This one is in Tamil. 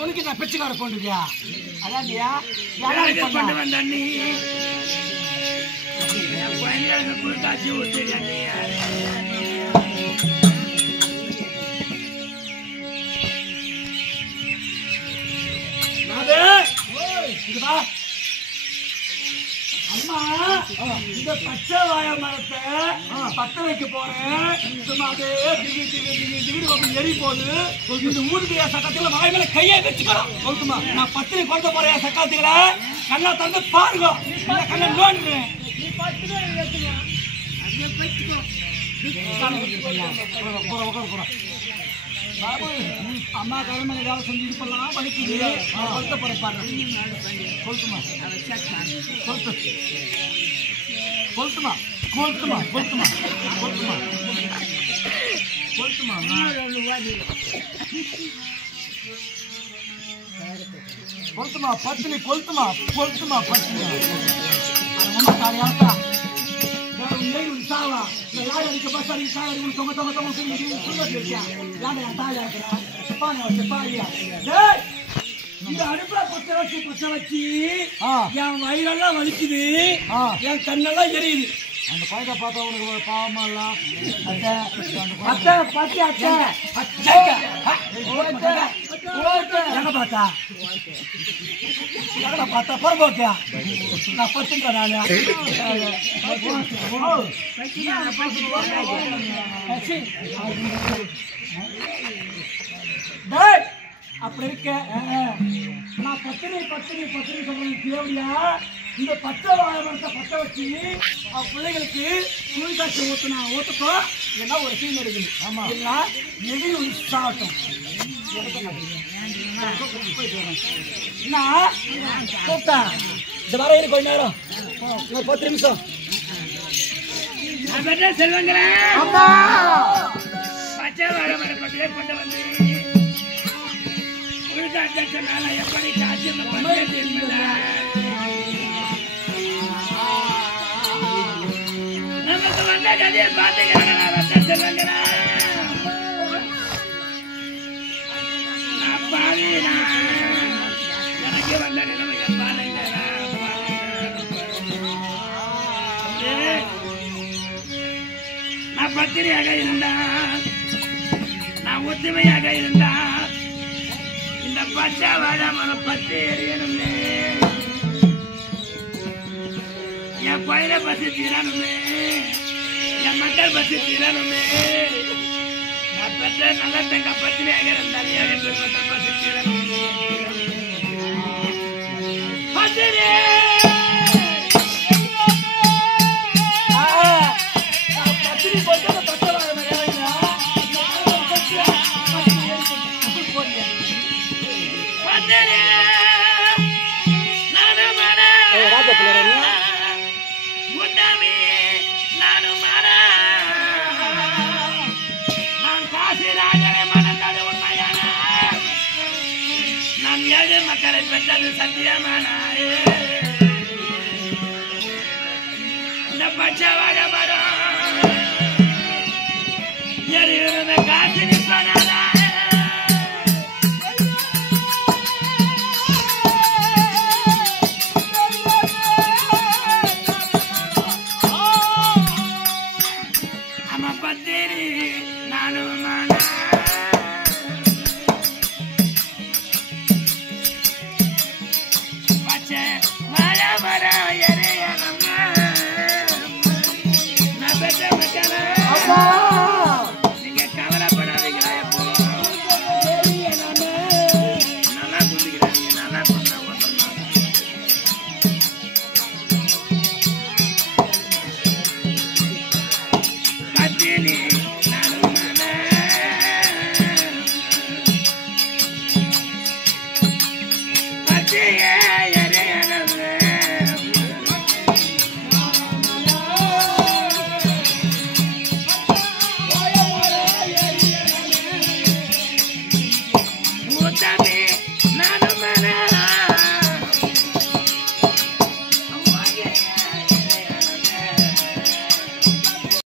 உனக்கு நான் பிச்சைக்கார போட்டுக்கியா அதான்டியா கொண்டு வந்த நீ காட்சி விட்டு அம்மா இந்த பச்சை வாழை மரத்தை பத்த வைக்க போறேன் எரி போது இந்த ஊருடைய சக்கத்துல வாய் மேல கையை வச்சுக்கிறோம் சொல்லுமா நான் பத்திரை கொடுத்த போறேன் சக்காத்துக்களை கண்ணா தந்து பாருங்க கண்ணை நோண்டுறேன் பாபு அம்மா கடமையில வேலை செஞ்சு இது பண்ணலாம் வலிக்குது கொளுத்த போற பாரு கொளுத்துமா கொளுத்துமா கொளுத்துமா கொளுத்துமா கொளுத்துமா கொளுத்துமா கொளுத்துமா பத்தினி கொளுத்துமா கொளுத்துமா பத்தினி ரொம்ப காரியாத்தா சாவா யார் அடிக்க பஸ் அடிக்க சாய் தொங்க தொங்க தொங்க சொல்லி யார் தாயா இருக்கிறா பானை வச்சு பாரியா இந்த அடுப்புல கொச்ச வச்சு என் வயிறெல்லாம் வலிக்குது என் கண்ணெல்லாம் எரியுது அந்த பழத்தை பார்த்தா உனக்கு பாவமா எல்லாம் அத்தை பாத்தி அத்தை எங்க பார்த்தா எங்கடா பார்த்தா பொறுப்போக்கியா நான் பத்துங்க நானு அப்படி இருக்க நான் பத்தினி சொல்றேன் தேவையா இந்த பச்சை வாழை மரத்தை பச்சை வச்சு பிள்ளைகளுக்கு துணி காட்சி ஊத்துக்கோ ஏன்னா ஒரு சீன் இருக்குது ஆமா இல்ல எதிரி ஒரு சாகட்டும் என்ன கூப்பிட்டா இந்த வர இருக்கு கொஞ்ச நேரம் ஒரு 10 நிமிஷம் செல்வங்களா பச்சை வாழை மரம் பத்திலே கொண்டு வந்து எப்படி காட்சி நமக்கு வந்த கதையை பார்த்துக்கிறாங்க சொல்லுங்களா எனக்கு வந்த நிலைமையை பாருங்க நான் பத்திரியாக இருந்தா நான் ஒத்துமையாக இருந்தா இந்த பச்சை வாழை மரம் பத்தி எரியணுமே என் பயிர பசி தீரணுமே என் மக்கள் பசி தீரணுமே நான் பெற்ற நல்ல தங்க பத்திரியாக இருந்தால் ஏழை பேர் மக்கள் பசி தீரணுமே பத்திரி மக்களை பெற்றது சத்தியமான இந்த பச்சை வாழை மரம் எரியுறத காசு நிற்பனாதா ஆமா பத்திரி நானும் நீங்க கவலைப்படாதீங்களா எப்போ நல்லா குடிக்கிறாங்க நல்லா பத்தினி